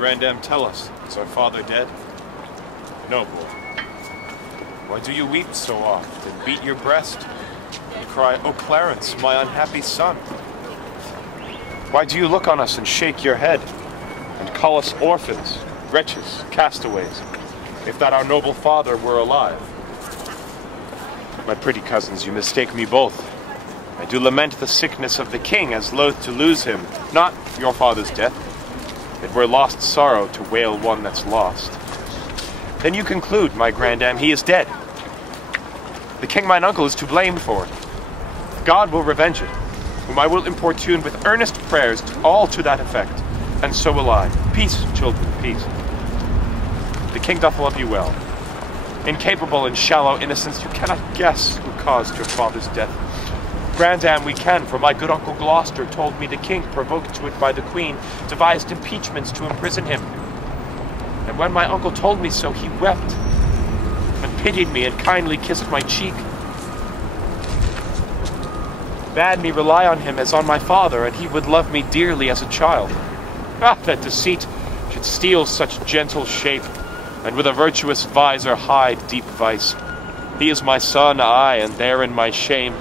Grandam, tell us, is our father dead? No, boy. Why do you weep so oft and beat your breast and cry, "Oh, Clarence, my unhappy son"? Why do you look on us and shake your head and call us orphans, wretches, castaways, if that our noble father were alive? My pretty cousins, you mistake me both. I do lament the sickness of the king, as loath to lose him, not your father's death. It were lost sorrow to wail one that's lost. Then you conclude, my grandam, he is dead. The king, mine uncle, is to blame for it. God will revenge it, whom I will importune with earnest prayers all to that effect, and so will I. Peace, children, peace. The king doth love you well. Incapable in shallow innocence, you cannot guess who caused your father's death. Grandam, we can, for my good uncle Gloucester told me the king, provoked to it by the queen, devised impeachments to imprison him. And when my uncle told me so, he wept, and pitied me, and kindly kissed my cheek. Bade me rely on him as on my father, and he would love me dearly as a child. Ah, that deceit should steal such gentle shape, and with a virtuous visor hide deep vice. He is my son, aye, and therein my shame.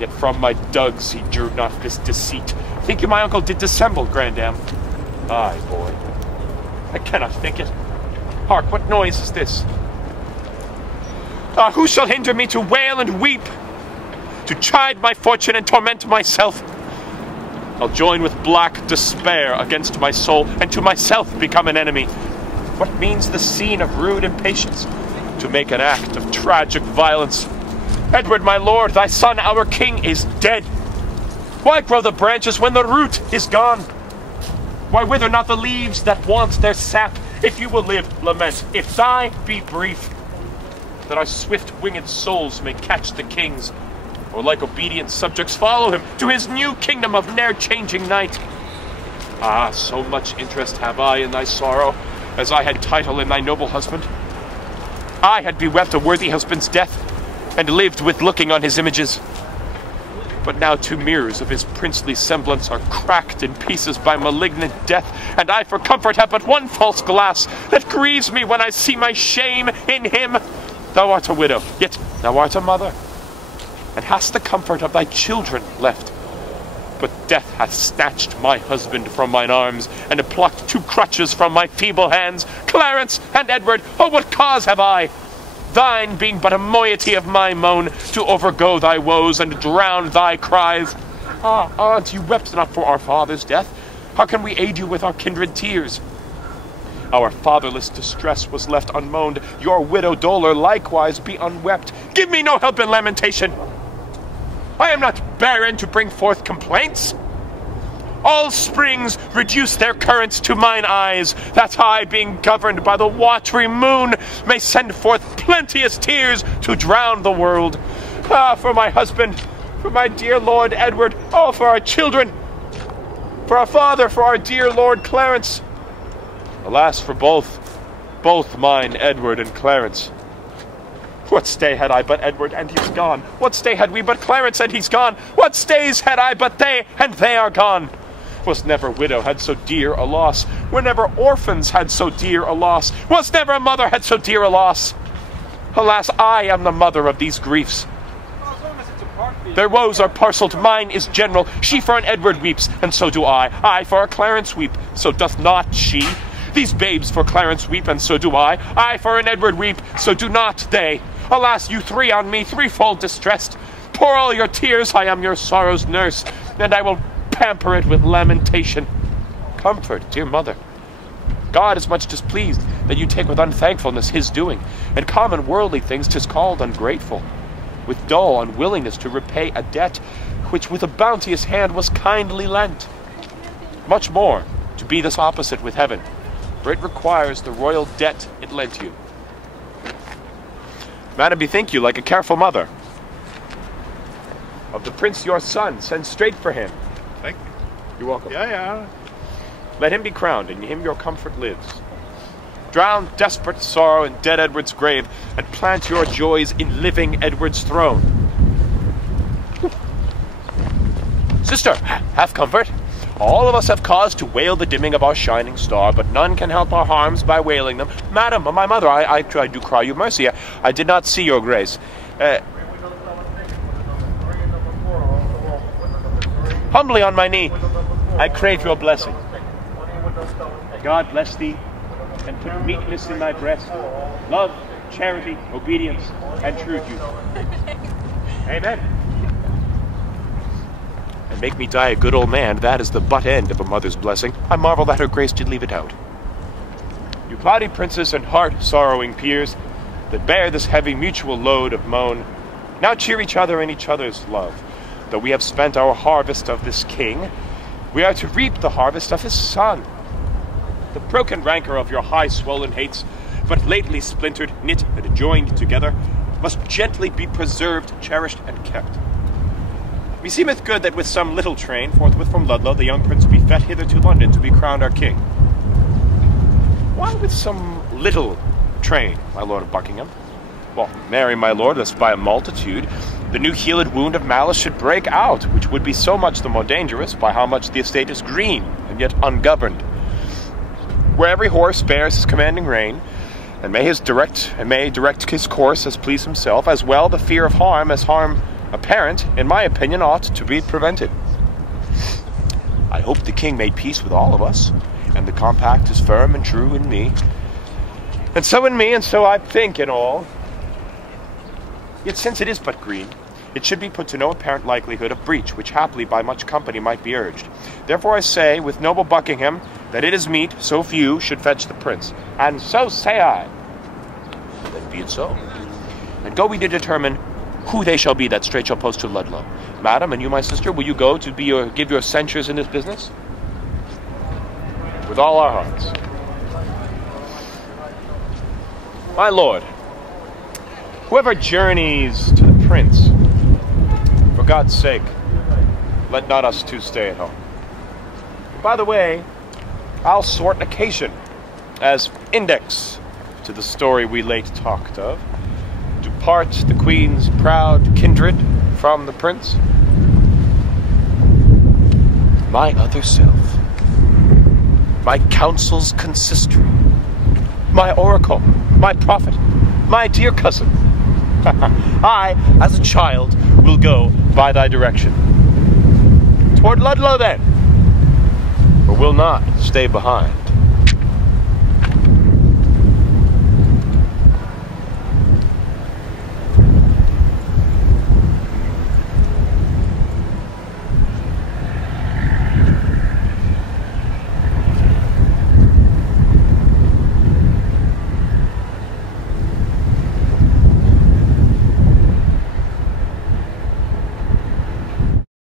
Yet from my dugs he drew not this deceit. Think you my uncle did dissemble, grandam? Aye, boy. I cannot think it. Hark, what noise is this? Ah, who shall hinder me to wail and weep? To chide my fortune and torment myself? I'll join with black despair against my soul, and to myself become an enemy. What means the scene of rude impatience? To make an act of tragic violence. Edward, my lord, thy son, our king, is dead. Why grow the branches when the root is gone? Why wither not the leaves that want their sap? If you will live, lament. If die, be brief. That our swift-winged souls may catch the king's, or like obedient subjects follow him to his new kingdom of ne'er-changing night. Ah, so much interest have I in thy sorrow, as I had title in thy noble husband. I had bewept a worthy husband's death, and lived with looking on his images. But now 2 mirrors of his princely semblance are cracked in pieces by malignant death, and I for comfort have but one false glass that grieves me when I see my shame in him. Thou art a widow, yet thou art a mother, and hast the comfort of thy children left. But death hath snatched my husband from mine arms, and plucked 2 crutches from my feeble hands. Clarence and Edward, oh, what cause have I? Thine being but a moiety of my moan, to overgo thy woes and drown thy cries. Ah, aunt, you wept not for our father's death. How can we aid you with our kindred tears? Our fatherless distress was left unmoaned. Your widow dolour likewise be unwept. Give me no help in lamentation. I am not barren to bring forth complaints. All springs reduce their currents to mine eyes, that I, being governed by the watery moon, may send forth plenteous tears to drown the world. Ah, for my husband, for my dear Lord Edward, oh, for our children, for our father, for our dear Lord Clarence. Alas, for both mine Edward and Clarence. What stay had I but Edward, and he's gone? What stay had we but Clarence, and he's gone? What stays had I but they, and they are gone? Was never widow had so dear a loss? Were never orphans had so dear a loss? Was never a mother had so dear a loss? Alas, I am the mother of these griefs. Their woes are parcelled, mine is general. She for an Edward weeps, and so do I. I for a Clarence weep, so doth not she. These babes for Clarence weep, and so do I. I for an Edward weep, so do not they. Alas, you 3 on me, 3-fold distressed. Pour all your tears, I am your sorrow's nurse, and I will pamper it with lamentation. Comfort, dear mother. God is much displeased that you take with unthankfulness his doing. In common worldly things 'tis called ungrateful, with dull unwillingness to repay a debt which with a bounteous hand was kindly lent. Much more to be this opposite with heaven, for it requires the royal debt it lent you. Madam, bethink you like a careful mother. Of the prince your son, send straight for him. Thank you. You're welcome. Yeah. Let him be crowned, and in him your comfort lives. Drown desperate sorrow in dead Edward's grave, and plant your joys in living Edward's throne. Sister, have comfort. All of us have cause to wail the dimming of our shining star, but none can help our harms by wailing them. Madam, my mother, I do cry you mercy. I did not see your grace. Humbly on my knee, I crave your blessing. God bless thee, and put meekness in thy breast, love, charity, obedience, and true duty. Amen. And make me die a good old man, that is the butt end of a mother's blessing. I marvel that her grace did leave it out. You cloudy princes and heart-sorrowing peers, that bear this heavy mutual load of moan, now cheer each other in each other's love. Though we have spent our harvest of this king, we are to reap the harvest of his son. The broken rancor of your high-swollen hates, but lately splintered, knit, and joined together, must gently be preserved, cherished, and kept. Meseemeth good that with some little train, forthwith from Ludlow, the young prince be fet hither to London to be crowned our king. Why with some little train, my lord of Buckingham? Well, marry, my lord, lest by a multitude the new healed wound of malice should break out, which would be so much the more dangerous by how much the estate is green and yet ungoverned. Where every horse bears his commanding rein, and may direct his course as please himself, as well the fear of harm as harm apparent, in my opinion, ought to be prevented. I hope the king made peace with all of us, and the compact is firm and true in me, and so in me, and so I think in all. Yet since it is but green, it should be put to no apparent likelihood of breach, which haply by much company might be urged. Therefore I say, with noble Buckingham, that it is meet so few should fetch the prince. And so say I. Then be it so. And go we to determine who they shall be that straight shall post to Ludlow. Madam, and you, my sister, will you go to give your censures in this business? With all our hearts. My lord, whoever journeys to the prince, for God's sake, let not us two stay at home. By the way, I'll sort an occasion as index to the story we late talked of, to part the queen's proud kindred from the prince. My other self, my counsel's consistory, my oracle, my prophet, my dear cousin, I, as a child, will go by thy direction. Toward Ludlow, then, or will not stay behind.